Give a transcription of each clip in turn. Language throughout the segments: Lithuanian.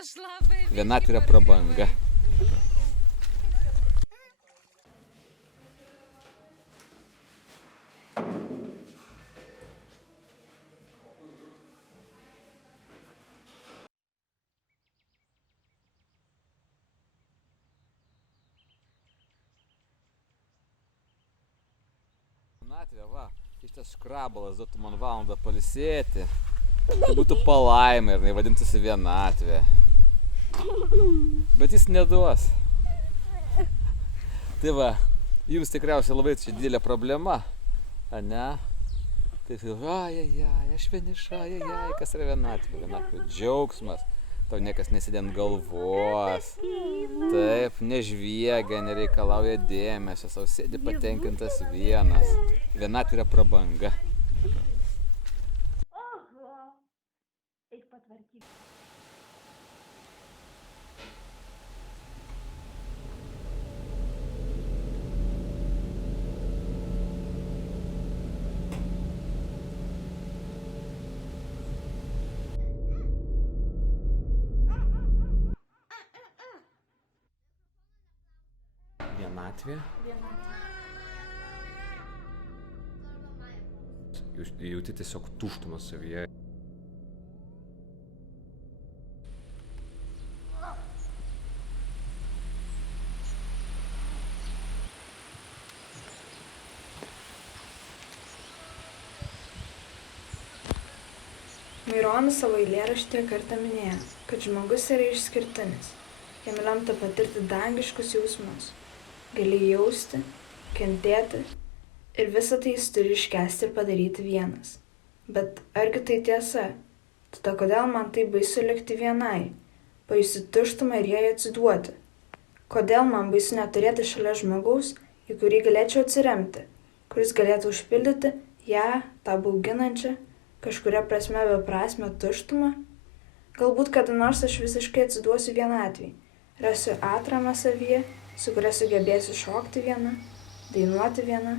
Vienatvė yra prabanga. Vienatvė, va, šitas škrabalas duotų man valandą pailsėti. Tai būtų palaima ir vadintųsi vienatvė. Bet jis neduos. Tai va, jums tikriausiai labai čia didelė problema, ane? Taip, ajajaj, aš vieniša, ajajaj, kas yra vienatvė? Vienatvė džiaugsmas, tau niekas nesidė ant galvos. Taip, nežviegia, nereikalauja dėmesio, sau sėdi patenkintas vienas. Vienatvė yra prabanga. Vienatvė? Jauti tiesiog tuštumą savyje. Maironis savo eilėraštyje kartą minėjo, kad žmogus yra išskirtinis. Jam lemta patirti dangiškus jausmus. Gali jausti, kentėti ir visą tai jis turi iškęsti ir padaryti vienas. Bet argi tai tiesa? Tada kodėl man taip baisu likti vienai? Pajusti tuštumą ir jai atsiduoti. Kodėl man baisu neturėti šalia žmogaus, į kurį galėčiau atsiremti, kuris galėtų užpildyti ją, tą bauginančią, kažkuria prasme beprasmę tuštumą? Galbūt kada nors aš visiškai atsiduosiu vienatvei, rasiu atramą savyje, su kuria sugebėsiu šokti viena, dainuoti viena,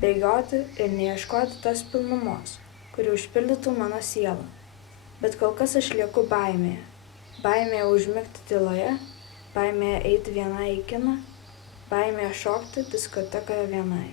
bėgioti ir neieškoti tos pilnumos, kuri užpildytų mano sielą. Bet kol kas aš lieku baimėje. Baimėje užmigti tyloje, baimėje eiti vienai į kiną, baimėje šokti diskotekoje vienai.